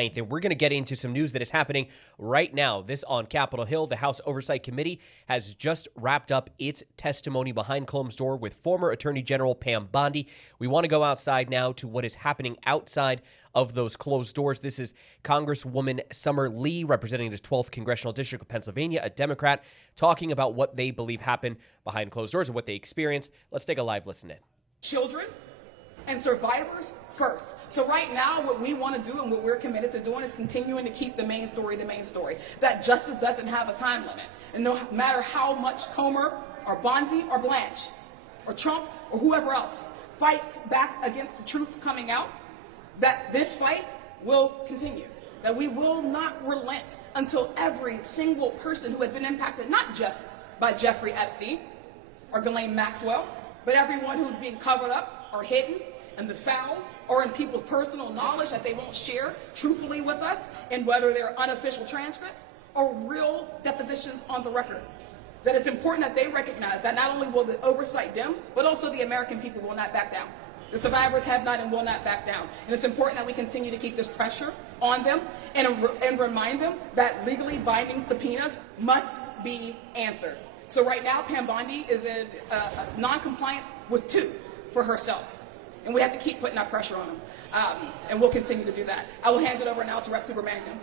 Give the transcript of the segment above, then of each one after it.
And we're going to get into some news that is happening right now. This on Capitol Hill. The House Oversight Committee has just wrapped up its testimony behind closed door with former Attorney General Pam Bondi. We want to go outside now to what is happening outside of those closed doors. This is Congresswoman Summer Lee, representing the 12th Congressional District of Pennsylvania, a Democrat, talking about what they believe happened behind closed doors and what they experienced. Let's take a live listen in. Children and survivors first. So right now, what we want to do and what we're committed to doing is continuing to keep the main story. That justice doesn't have a time limit. And no matter how much Comer or Bondi or Blanche or Trump or whoever else fights back against the truth coming out, that this fight will continue. That we will not relent until every single person who has been impacted, not just by Jeffrey Epstein or Ghislaine Maxwell, but everyone who's being covered up or hidden, and the fouls, or in people's personal knowledge that they won't share truthfully with us, and whether they're unofficial transcripts or real depositions on the record. That it's important that they recognize that not only will the oversight dimmed, but also the American people will not back down. The survivors have not and will not back down. And it's important that we continue to keep this pressure on them and remind them that legally binding subpoenas must be answered. So right now, Pam Bondi is in non-compliance with 2 for herself. And we have to keep putting that pressure on them. And we'll continue to do that. I will hand it over now to Rep. Supermanian.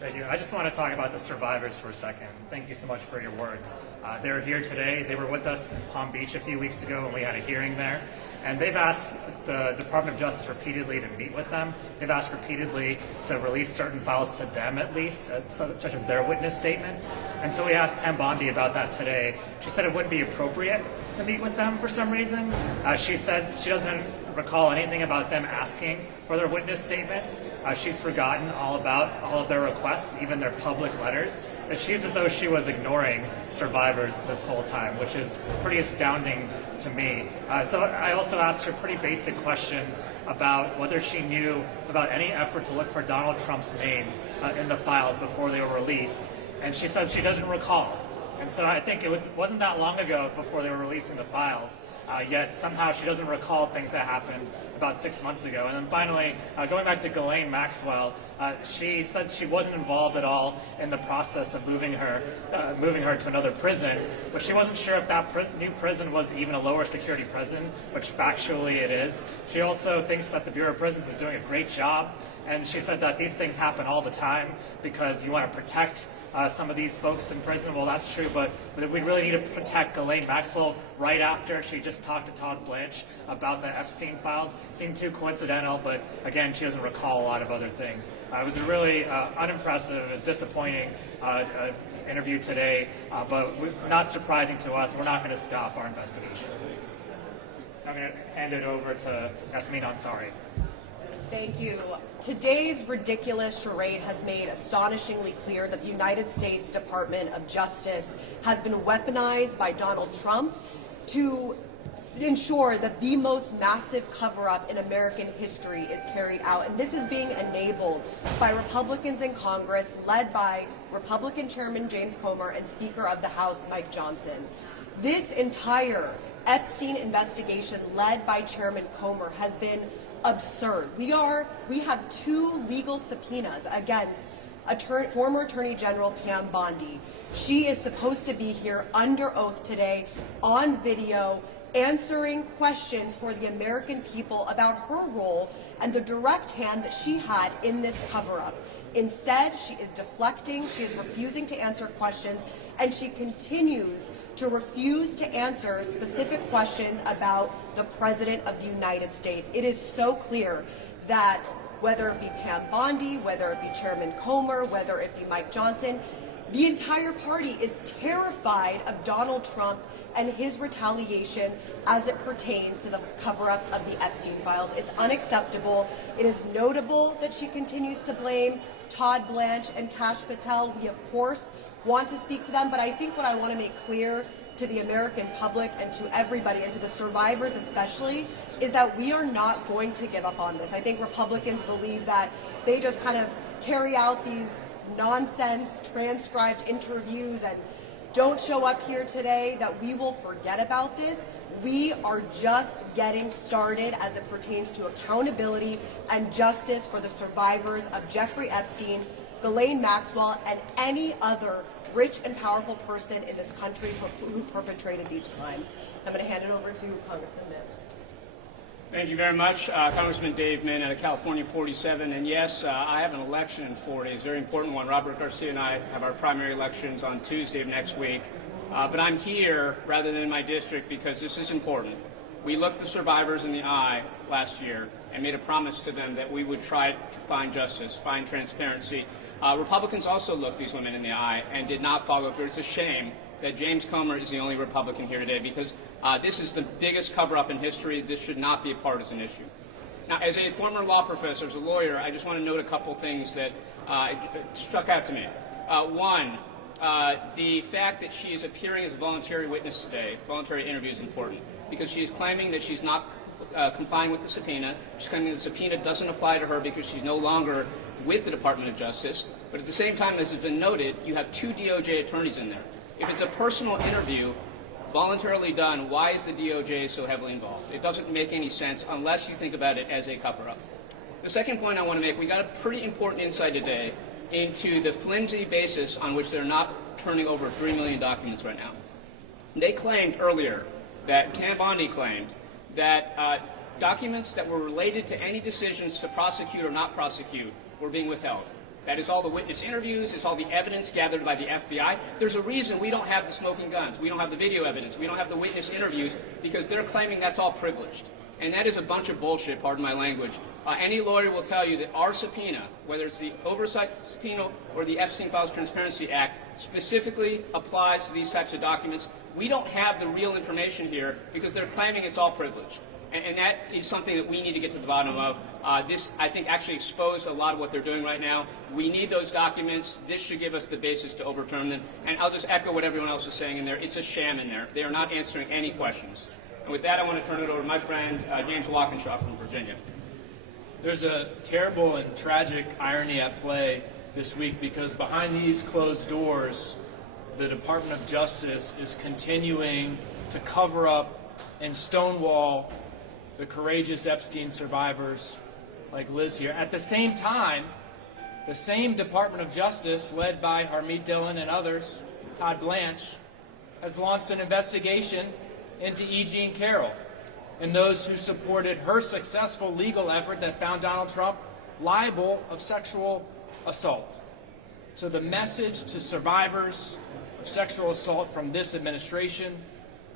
Thank you. I just want to talk about the survivors for a second. Thank you so much for your words. They're here today. They were with us in Palm Beach a few weeks ago when we had a hearing there. And they've asked the Department of Justice repeatedly to meet with them. They've asked repeatedly to release certain files to them at least, such as their witness statements. And so we asked Pam Bondi about that today. She said it wouldn't be appropriate to meet with them for some reason. She said she doesn't recall anything about them asking for their witness statements. She's forgotten all about all of their requests, even their public letters. It seems as though she was ignoring survivors this whole time, which is pretty astounding to me. So I also asked her pretty basic questions about whether she knew about any effort to look for Donald Trump's name in the files before they were released, and she says she doesn't recall. And so I think it wasn't that long ago before they were releasing the files, yet somehow she doesn't recall things that happened about 6 months ago. And then finally, going back to Ghislaine Maxwell, she said she wasn't involved at all in the process of moving her to another prison, but she wasn't sure if that new prison was even a lower security prison, which factually it is. She also thinks that the Bureau of Prisons is doing a great job, and she said that these things happen all the time because you want to protect some of these folks in prison. Well, that's true, but we really need to protect Ghislaine Maxwell right after she just talked to Todd Blanche about the Epstein files. Seemed too coincidental, but again, she doesn't recall a lot of other things. It was a really unimpressive and disappointing interview today, but not surprising to us. We're not going to stop our investigation. I'm going to hand it over to Yasmin Ansari. Thank you. Today's ridiculous charade has made astonishingly clear that the United States Department of Justice has been weaponized by Donald Trump to ensure that the most massive cover-up in American history is carried out. And this is being enabled by Republicans in Congress, led by Republican Chairman James Comer and Speaker of the House Mike Johnson. This entire Epstein investigation, led by Chairman Comer, has been absurd. We have 2 legal subpoenas against former Attorney General Pam Bondi. She is supposed to be here under oath today on video, answering questions for the American people about her role and the direct hand that she had in this cover-up. Instead, she is deflecting, she is refusing to answer questions, and she continues to refuse to answer specific questions about the President of the United States. It is so clear that whether it be Pam Bondi, whether it be Chairman Comer, whether it be Mike Johnson, the entire party is terrified of Donald Trump and his retaliation as it pertains to the cover-up of the Epstein files. It's unacceptable. It is notable that she continues to blame Todd Blanche and Kash Patel. We, of course, want to speak to them, but I think what I want to make clear to the American public and to everybody, and to the survivors especially, is that we are not going to give up on this. I think Republicans believe that they just kind of carry out these nonsense transcribed interviews and don't show up here today, that we will forget about this. We are just getting started as it pertains to accountability and justice for the survivors of Jeffrey Epstein, Ghislaine Maxwell, and any other rich and powerful person in this country who perpetrated these crimes. I'm going to hand it over to Congressman Mitt. Thank you very much, Congressman Dave Min out of California 47. And yes, I have an election in 4 days, a very important one. Robert Garcia and I have our primary elections on Tuesday of next week. But I'm here rather than in my district because this is important. We looked the survivors in the eye last year and made a promise to them that we would try to find justice, find transparency. Republicans also looked these women in the eye and did not follow through. It's a shame that James Comer is the only Republican here today because this is the biggest cover-up in history. This should not be a partisan issue. Now, as a former law professor, as a lawyer, I just want to note a couple things that struck out to me. One, the fact that she is appearing as a voluntary witness today, voluntary interview, is important because she is claiming that she's not complying with the subpoena. She's claiming the subpoena doesn't apply to her because she's no longer with the Department of Justice. But at the same time, as has been noted, you have 2 DOJ attorneys in there. If it's a personal interview voluntarily done, why is the DOJ so heavily involved? It doesn't make any sense unless you think about it as a cover-up. The second point I want to make, we got a pretty important insight today into the flimsy basis on which they're not turning over 3 million documents right now. They claimed earlier that Pam Bondi claimed that documents that were related to any decisions to prosecute or not prosecute were being withheld. That is all the witness interviews, it's all the evidence gathered by the FBI. There's a reason we don't have the smoking guns, we don't have the video evidence, we don't have the witness interviews, because they're claiming that's all privileged. And that is a bunch of bullshit, pardon my language. Any lawyer will tell you that our subpoena, whether it's the oversight subpoena or the Epstein Files Transparency Act, specifically applies to these types of documents. We don't have the real information here because they're claiming it's all privileged. And that is something that we need to get to the bottom of. This, I think, actually exposed a lot of what they're doing right now. We need those documents. This should give us the basis to overturn them. And I'll just echo what everyone else is saying in there. It's a sham in there. They are not answering any questions. And with that, I want to turn it over to my friend, James Walkinshaw from Virginia. There's a terrible and tragic irony at play this week because behind these closed doors, the Department of Justice is continuing to cover up and stonewall the courageous Epstein survivors like Liz here. At the same time, the same Department of Justice, led by Harmeet Dillon and others, Todd Blanche, has launched an investigation into E. Jean Carroll and those who supported her successful legal effort that found Donald Trump liable of sexual assault. So the message to survivors of sexual assault from this administration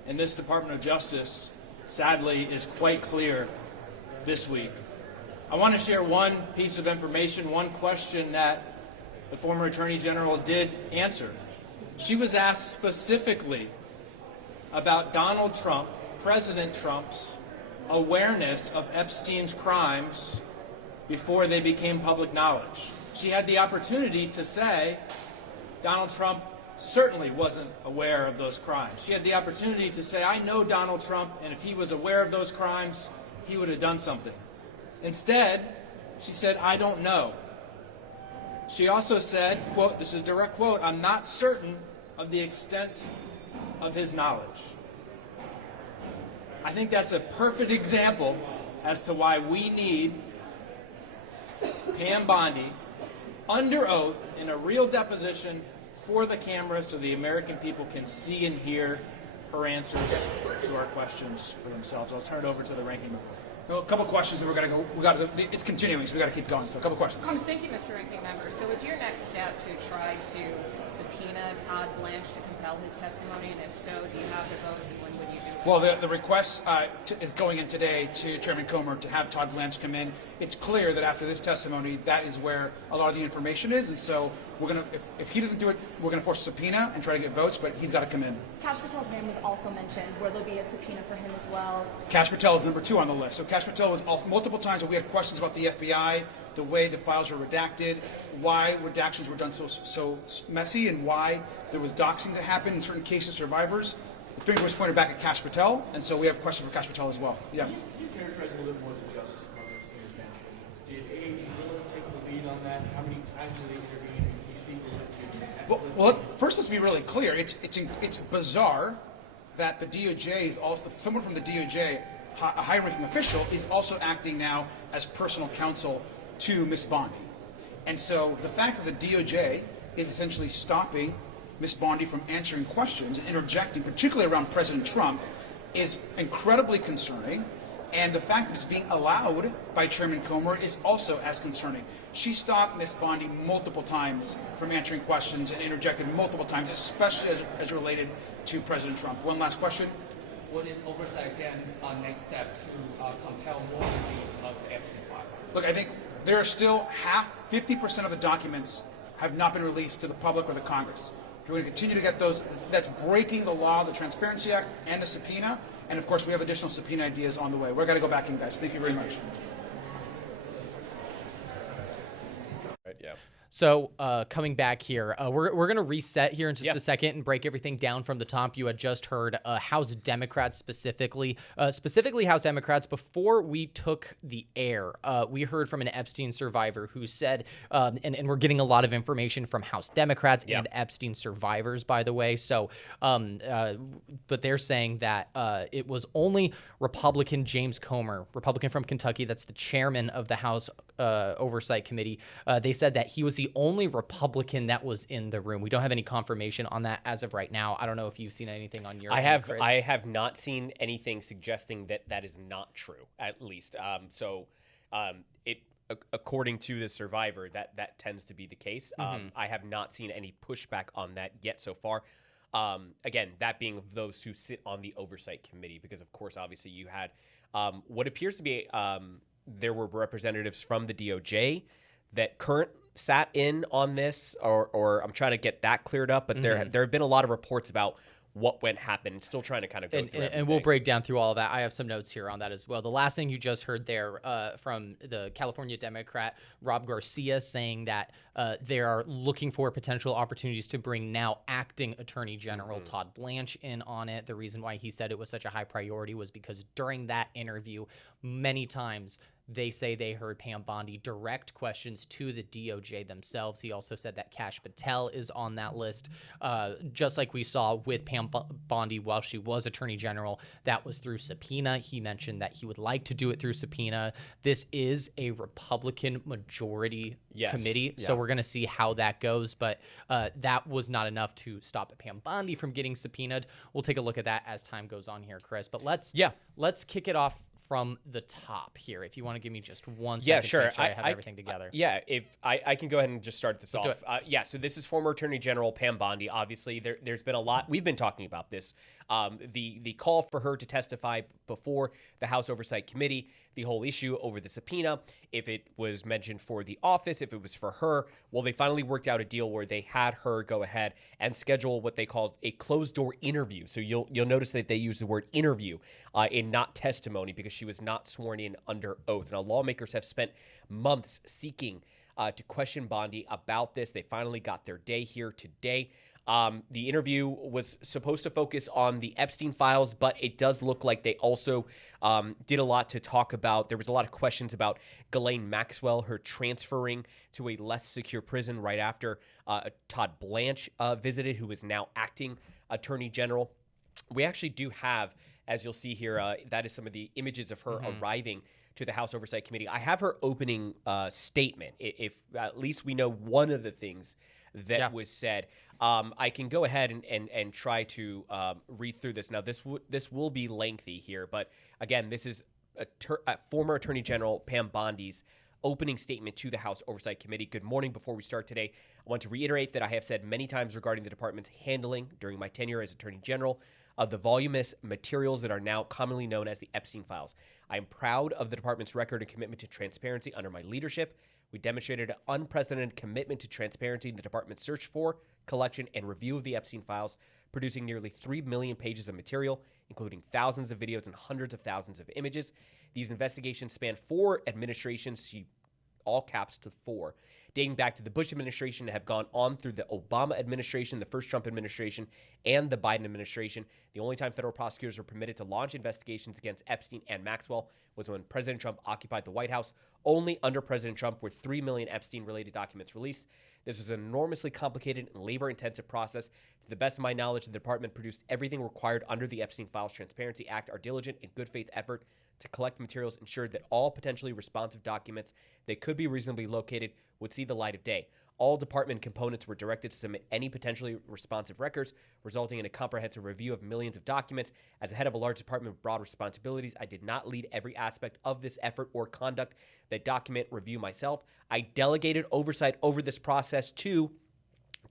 and this Department of Justice, sadly, is quite clear this week. I want to share one piece of information, one question that the former Attorney General did answer. She was asked specifically about Donald Trump, President Trump's awareness of Epstein's crimes before they became public knowledge. She had the opportunity to say Donald Trump certainly wasn't aware of those crimes. She had the opportunity to say, I know Donald Trump, and if he was aware of those crimes, he would have done something. Instead, she said, I don't know. She also said, quote, this is a direct quote, I'm not certain of the extent of his knowledge. I think that's a perfect example as to why we need Pam Bondi under oath in a real deposition for the camera so the American people can see and hear her answers to our questions for themselves. I'll turn it over to the ranking member. Well, a couple of questions, and we got to. It's continuing, so we got to keep going. So, a couple of questions. Thank you, Mr. Ranking Member. So, is your next step to try to subpoena Todd Blanche to compel his testimony? And if so, do you have the votes, and when would you do it? Well, the request is going in today to Chairman Comer to have Todd Blanche come in. It's clear that after this testimony, that is where a lot of the information is, and so we're going to. If he doesn't do it, we're going to force a subpoena and try to get votes, but he's got to come in. Kash Patel's name was also mentioned. Will there be a subpoena for him as well? Kash Patel is number 2 on the list. So Kash Patel was multiple times where we had questions about the FBI, the way the files were redacted, why redactions were done so messy, and why there was doxing that happened in certain cases, survivors. The finger was pointed back at Kash Patel, and so we have questions for Kash Patel as well. Yes. Can you characterize a little bit more the Justice Department's intervention? Did AG really take the lead on that? How many times did they intervene? Can you speak a little bit to Well, first let's be really clear. It's bizarre that the DOJ is also, someone from the DOJ, a high-ranking official, is also acting now as personal counsel to Ms. Bondi. And so the fact that the DOJ is essentially stopping Ms. Bondi from answering questions and interjecting, particularly around President Trump, is incredibly concerning. And the fact that it's being allowed by Chairman Comer is also as concerning. She stopped Ms. Bondi multiple times from answering questions and interjected multiple times, especially as related to President Trump. One last question. What is oversight against our next step to compel more release of the Epstein files? Look, I think there are still 50% of the documents have not been released to the public or the Congress. We're going to continue to get those. That's breaking the law, the Transparency Act, and the subpoena. And of course, we have additional subpoena ideas on the way. We're going to go back in, guys. Thank you very much. Right, yeah. So coming back here, we're going to reset here in just a second and break everything down from the top. You had just heard House Democrats specifically House Democrats. Before we took the air, we heard from an Epstein survivor who said, and we're getting a lot of information from House Democrats and Epstein survivors, by the way. So, but they're saying that it was only Republican James Comer, Republican from Kentucky, that's the chairman of the House Oversight Committee. They said that he was the only Republican that was in the room. We don't have any confirmation on that as of right now. I don't know if you've seen anything on your end, Chris. I have not seen anything suggesting that that is not true, at least. According to the survivor, that tends to be the case. I have not seen any pushback on that yet so far. Again, that being those who sit on the oversight committee, because of course, obviously you had what appears to be there were representatives from the DOJ that sat in on this, or I'm trying to get that cleared up, but there have been a lot of reports about what happened. Still trying to kind of go through everything. And we'll break down through all of that. I have some notes here on that as well. The last thing you just heard there from the California Democrat, Rob Garcia, saying that they are looking for potential opportunities to bring now acting Attorney General Todd Blanche in on it. The reason why he said it was such a high priority was because during that interview, many times they say they heard Pam Bondi direct questions to the DOJ themselves. He also said that Kash Patel is on that list. Just like we saw with Pam Bondi while she was Attorney General, that was through subpoena. He mentioned that he would like to do it through subpoena. This is a Republican majority committee, so we're going to see how that goes. But that was not enough to stop Pam Bondi from getting subpoenaed. We'll take a look at that as time goes on here, Chris. But let's kick it off from the top here. If you want to give me just 1 second to make sure I have everything together. If I can go ahead and just start this off. So this is former Attorney General Pam Bondi. Obviously, there's been a lot. We've been talking about this. The call for her to testify before the House Oversight Committee, the whole issue over the subpoena, if it was mentioned for the office, if it was for her. Well, they finally worked out a deal where they had her go ahead and schedule what they called a closed-door interview. So you'll notice that they use the word interview and not testimony, because she was not sworn in under oath. Now, lawmakers have spent months seeking to question Bondi about this. They finally got their day here today. The interview was supposed to focus on the Epstein files, but it does look like they also did a lot to talk about. There was a lot of questions about Ghislaine Maxwell, her transferring to a less secure prison right after Todd Blanche visited, who is now acting Attorney General. We actually do have, as you'll see here, that is some of the images of her arriving to the House Oversight Committee. I have her opening statement, if at least we know one of the things that was said. I can go ahead and try to read through this. Now, this will be lengthy here, but again, this is former Attorney General Pam Bondi's opening statement to the House Oversight Committee. Good morning. Before we start today, I want to reiterate that I have said many times regarding the department's handling during my tenure as Attorney General of the voluminous materials that are now commonly known as the Epstein files. I am proud of the department's record and commitment to transparency under my leadership. We demonstrated an unprecedented commitment to transparency in the department's search for, collection, and review of the Epstein files, producing nearly 3 million pages of material, including thousands of videos and hundreds of thousands of images. These investigations span 4 administrations. She all caps to 4, dating back to the Bush administration and have gone on through the Obama administration, the first Trump administration, and the Biden administration. The only time federal prosecutors were permitted to launch investigations against Epstein and Maxwell was when President Trump occupied the White House. Only under President Trump were 3 million Epstein-related documents released. This was an enormously complicated and labor-intensive process. To the best of my knowledge, the department produced everything required under the Epstein Files Transparency Act. Our diligent and good faith effort to collect materials ensured that all potentially responsive documents that could be reasonably located would see the light of day. All department components were directed to submit any potentially responsive records, resulting in a comprehensive review of millions of documents. As the head of a large department with broad responsibilities, I did not lead every aspect of this effort or conduct that document review myself. I delegated oversight over this process to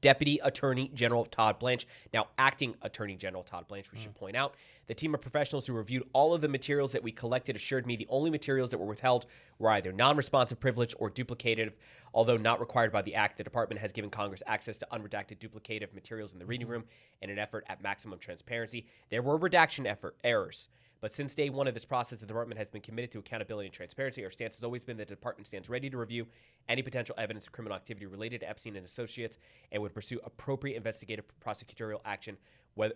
Deputy Attorney General Todd Blanche, now Acting Attorney General Todd Blanche, we should point out. The team of professionals who reviewed all of the materials that we collected assured me the only materials that were withheld were either non-responsive, privileged, or duplicative. Although not required by the Act, the department has given Congress access to unredacted duplicative materials in the reading room in an effort at maximum transparency. There were redaction errors. But since day one of this process, the department has been committed to accountability and transparency. Our stance has always been that the department stands ready to review any potential evidence of criminal activity related to Epstein and associates and would pursue appropriate investigative prosecutorial action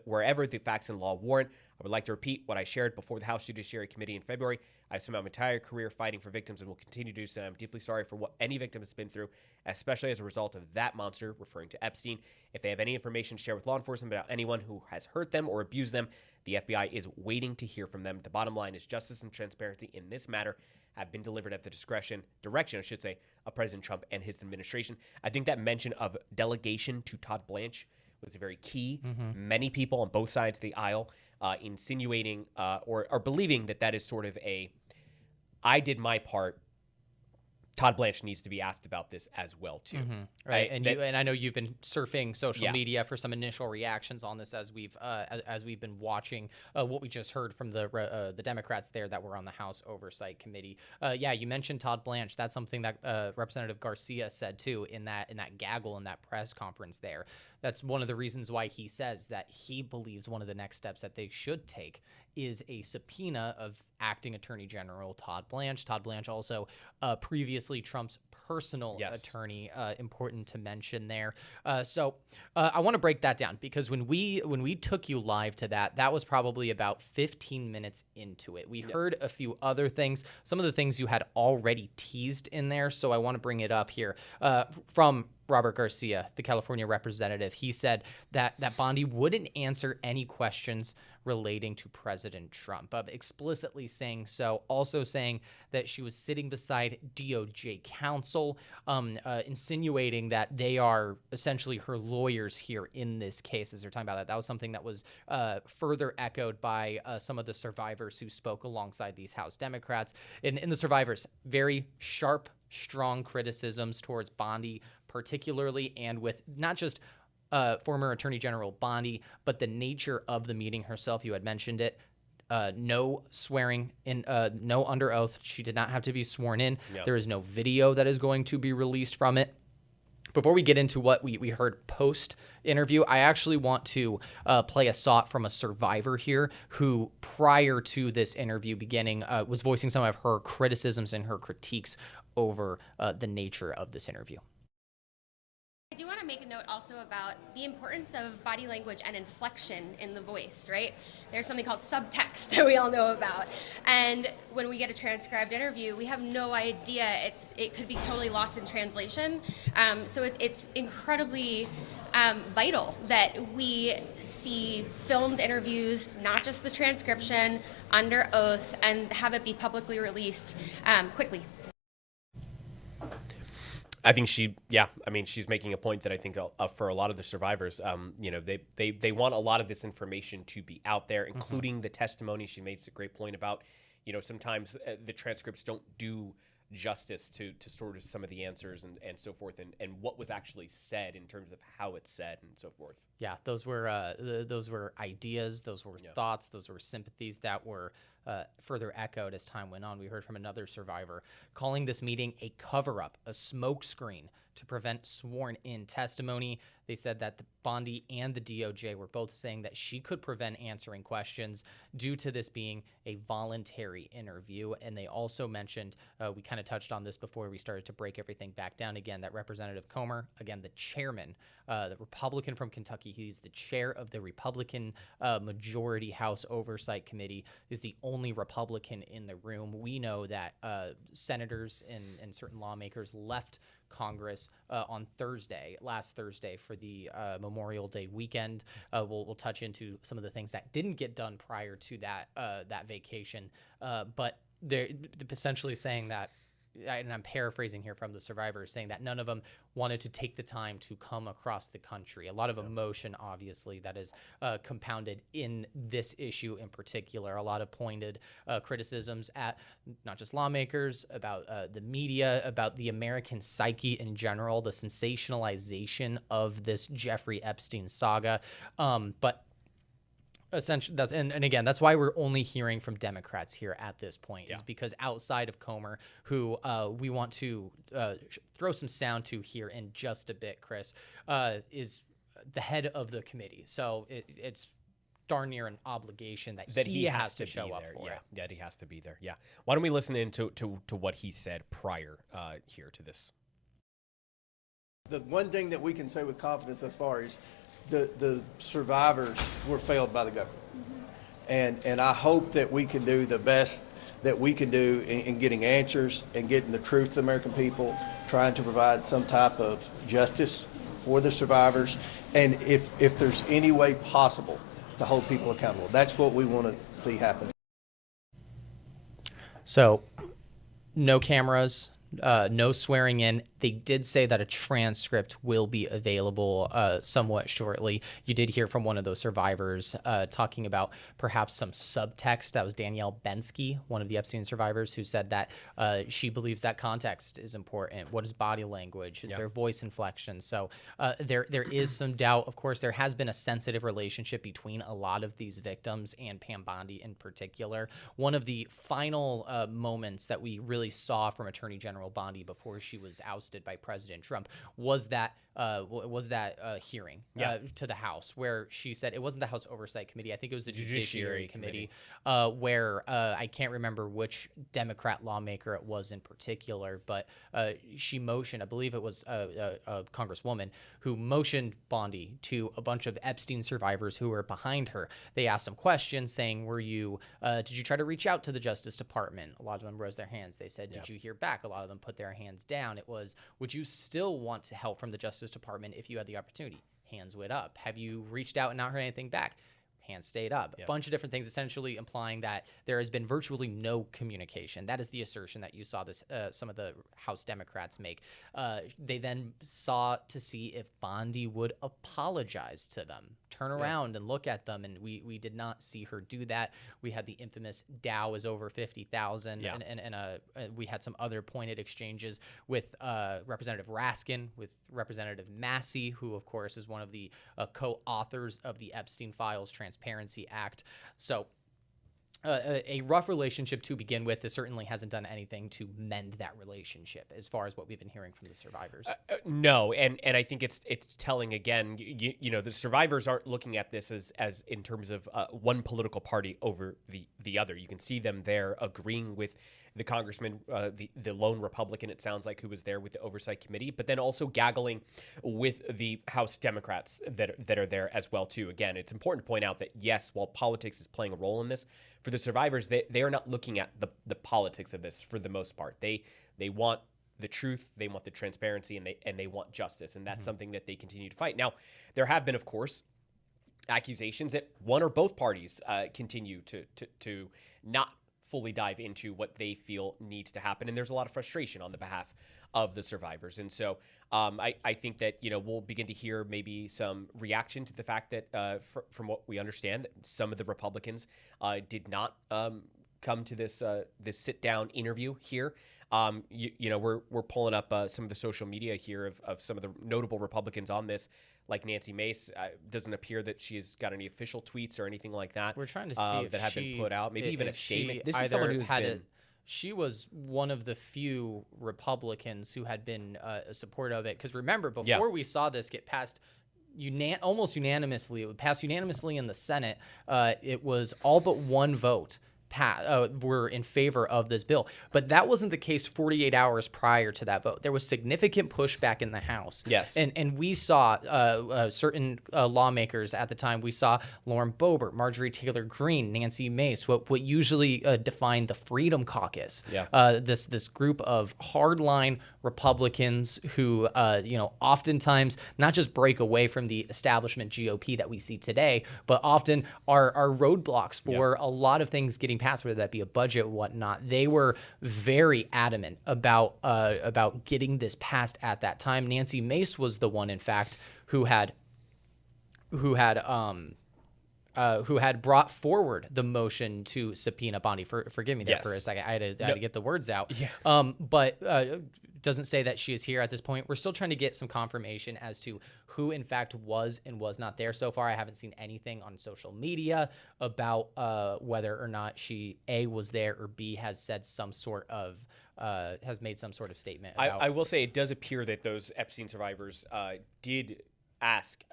wherever the facts and law warrant. I would like to repeat what I shared before the House Judiciary Committee in February. I've spent my entire career fighting for victims and will continue to do so. I'm deeply sorry for what any victim has been through, especially as a result of that monster, referring to Epstein. If they have any information to share with law enforcement about anyone who has hurt them or abused them, the FBI is waiting to hear from them. The bottom line is justice and transparency in this matter have been delivered at the direction, of President Trump and his administration. I think that mention of delegation to Todd Blanche was very key. Many people on both sides of the aisle insinuating or believing that is sort of I did my part. Todd Blanche needs to be asked about this as well too. Right, and I know you've been surfing social media for some initial reactions on this as we've been watching what we just heard from the Democrats there that were on the House Oversight Committee. You mentioned Todd Blanche. That's something that Representative Garcia said too in that gaggle in that press conference there. That's one of the reasons why he says that he believes one of the next steps that they should take is a subpoena of Acting Attorney General Todd Blanche. Todd Blanche also previously Trump's personal attorney, important to mention there. So I want to break that down because when we took you live to that was probably about 15 minutes into it. We heard a few other things, some of the things you had already teased in there, so I want to bring it up here from Robert Garcia, the California representative. He said that Bondi wouldn't answer any questions relating to President Trump, explicitly saying so, also saying that she was sitting beside DOJ counsel, insinuating that they are essentially her lawyers here in this case as they're talking about that. That was something that was further echoed by some of the survivors who spoke alongside these House Democrats. In the survivors, very sharp, strong criticisms towards Bondi particularly, and with not just former Attorney General Bondi, but the nature of the meeting herself. You had mentioned it. No swearing in, no under oath. She did not have to be sworn in. Yep. There is no video that is going to be released from it. Before we get into what we heard post-interview, I actually want to play a SOT from a survivor here who, prior to this interview beginning, was voicing some of her criticisms and her critiques over the nature of this interview. I do want to make a note also about the importance of body language and inflection in the voice, right? There's something called subtext that we all know about. And when we get a transcribed interview, we have no idea. It could be totally lost in translation. So it's incredibly vital that we see filmed interviews, not just the transcription, under oath, and have it be publicly released quickly. I think she's making a point that I think for a lot of the survivors, they want a lot of this information to be out there, including the testimony. She makes a great point about, sometimes the transcripts don't do justice to sort of some of the answers and so forth, and what was actually said in terms of how it's said and so forth. Yeah, those were ideas, those were thoughts, those were sympathies that were further echoed as time went on. We heard from another survivor calling this meeting a cover-up, a smokescreen to prevent sworn-in testimony. They said that the Bondi and the DOJ were both saying that she could prevent answering questions due to this being a voluntary interview. And they also mentioned, we kind of touched on this before we started to break everything back down again, that Representative Comer, again, the chairman, the Republican from Kentucky, he's the chair of the Republican Majority House Oversight Committee, is the only Republican in the room. We know that senators and certain lawmakers left Congress on last Thursday, for the Memorial Day weekend. We'll touch into some of the things that didn't get done prior to that vacation, but they're essentially saying that, and I'm paraphrasing here from the survivors, saying that none of them wanted to take the time to come across the country. A lot of emotion, obviously, that is compounded in this issue in particular. A lot of pointed criticisms at not just lawmakers, about the media, about the American psyche in general, the sensationalization of this Jeffrey Epstein saga. But essentially, and again, that's why we're only hearing from Democrats here at this point, is because outside of Comer, who we want to throw some sound to here in just a bit, Chris, is the head of the committee. So it's darn near an obligation that he has to show up for. Yeah, he has to be there. Yeah. Why don't we listen into to what he said prior here to this? The one thing that we can say with confidence as far as the survivors were failed by the government. And I hope that we can do the best that we can do in getting answers and getting the truth to the American people, trying to provide some type of justice for the survivors, and if there's any way possible to hold people accountable. That's what we want to see happen. So, no cameras, no swearing in. They did say that a transcript will be available somewhat shortly. You did hear from one of those survivors talking about perhaps some subtext. That was Danielle Bensky, one of the Epstein survivors, who said that she believes that context is important. What is body language? Is there voice inflection? So there is some doubt. Of course, there has been a sensitive relationship between a lot of these victims and Pam Bondi in particular. One of the final moments that we really saw from Attorney General Bondi before she was ousted by President Trump was that hearing to the House, where she said it wasn't the House Oversight Committee. I think it was the Judiciary Committee, where I can't remember which Democrat lawmaker it was in particular, but she motioned, I believe it was a congresswoman, who motioned Bondi to a bunch of Epstein survivors who were behind her. They asked some questions saying, did you try to reach out to the Justice Department? A lot of them rose their hands. They said, did you hear back? A lot of them put their hands down. It was, would you still want to help from the Justice Department if you had the opportunity? Hands went up. Have you reached out and not heard anything back? Hands stayed up. A bunch of different things, essentially implying that there has been virtually no communication. That is the assertion that you saw this some of the House Democrats make. They then sought to see if Bondi would apologize to them, turn around and look at them, and we did not see her do that. We had the infamous Dow is over 50,000, and we had some other pointed exchanges with Representative Raskin, with Representative Massey, who of course is one of the co-authors of the Epstein Files Transparency Act. So a rough relationship to begin with. This certainly hasn't done anything to mend that relationship, as far as what we've been hearing from the survivors. No, and I think it's telling again. You know, the survivors aren't looking at this as in terms of one political party over the other. You can see them there agreeing with the congressman, the lone Republican, it sounds like, who was there with the Oversight Committee, but then also gaggling with the House Democrats that are there as well, too. Again, it's important to point out that, yes, while politics is playing a role in this, for the survivors, they are not looking at the politics of this for the most part. They want the truth, they want the transparency, and they want justice, and that's something that they continue to fight. Now, there have been, of course, accusations that one or both parties continue to not fully dive into what they feel needs to happen. And there's a lot of frustration on the behalf of the survivors. And so I think that, we'll begin to hear maybe some reaction to the fact that from what we understand, that some of the Republicans did not come to this sit-down interview here. You know, we're pulling up some of the social media here of some of the notable Republicans on this, like Nancy Mace. Doesn't appear that she's got any official tweets or anything like that. We're trying to see if that have been put out. Maybe even a statement. This is either someone who's been. She was one of the few Republicans who had been a supporter of it. Because remember, before we saw this get passed almost unanimously, it would pass unanimously in the Senate. It was all but one vote were in favor of this bill. But that wasn't the case 48 hours prior to that vote. There was significant pushback in the House. Yes. And we saw certain lawmakers at the time. We saw Lauren Boebert, Marjorie Taylor Greene, Nancy Mace, what usually defined the Freedom Caucus. Yeah. This group of hardline Republicans who, oftentimes not just break away from the establishment GOP that we see today, but often are roadblocks for a lot of things getting passed, whether that be a budget, whatnot. They were very adamant about getting this passed at that time. Nancy Mace was the one, in fact, who had brought forward the motion to subpoena Bondi. Forgive me there for a second. I had to get the words out. Yeah. But doesn't say that she is here at this point. We're still trying to get some confirmation as to who, in fact, was and was not there. So far, I haven't seen anything on social media about whether or not she, A, was there, or B, has said some sort of has made some sort of statement about. I will say it does appear that those Epstein survivors did ask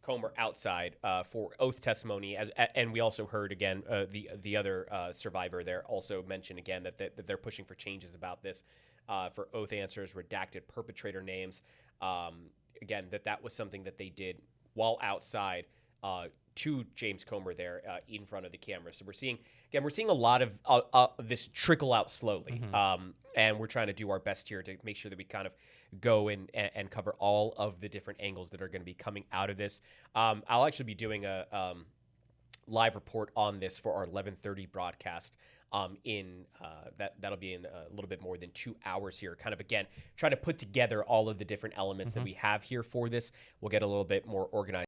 Comer outside for oath testimony, and we also heard again the other survivor there also mentioned again that they're pushing for changes about this for oath answers, redacted perpetrator names. Again, that was something that they did while outside to James Comer there in front of the camera. So we're seeing a lot of this trickle out slowly, and we're trying to do our best here to make sure that we kind of go and cover all of the different angles that are going to be coming out of this. I'll actually be doing a live report on this for our 11:30 broadcast. That'll be in a little bit more than 2 hours here. Kind of again, try to put together all of the different elements that we have here for this. We'll get a little bit more organized.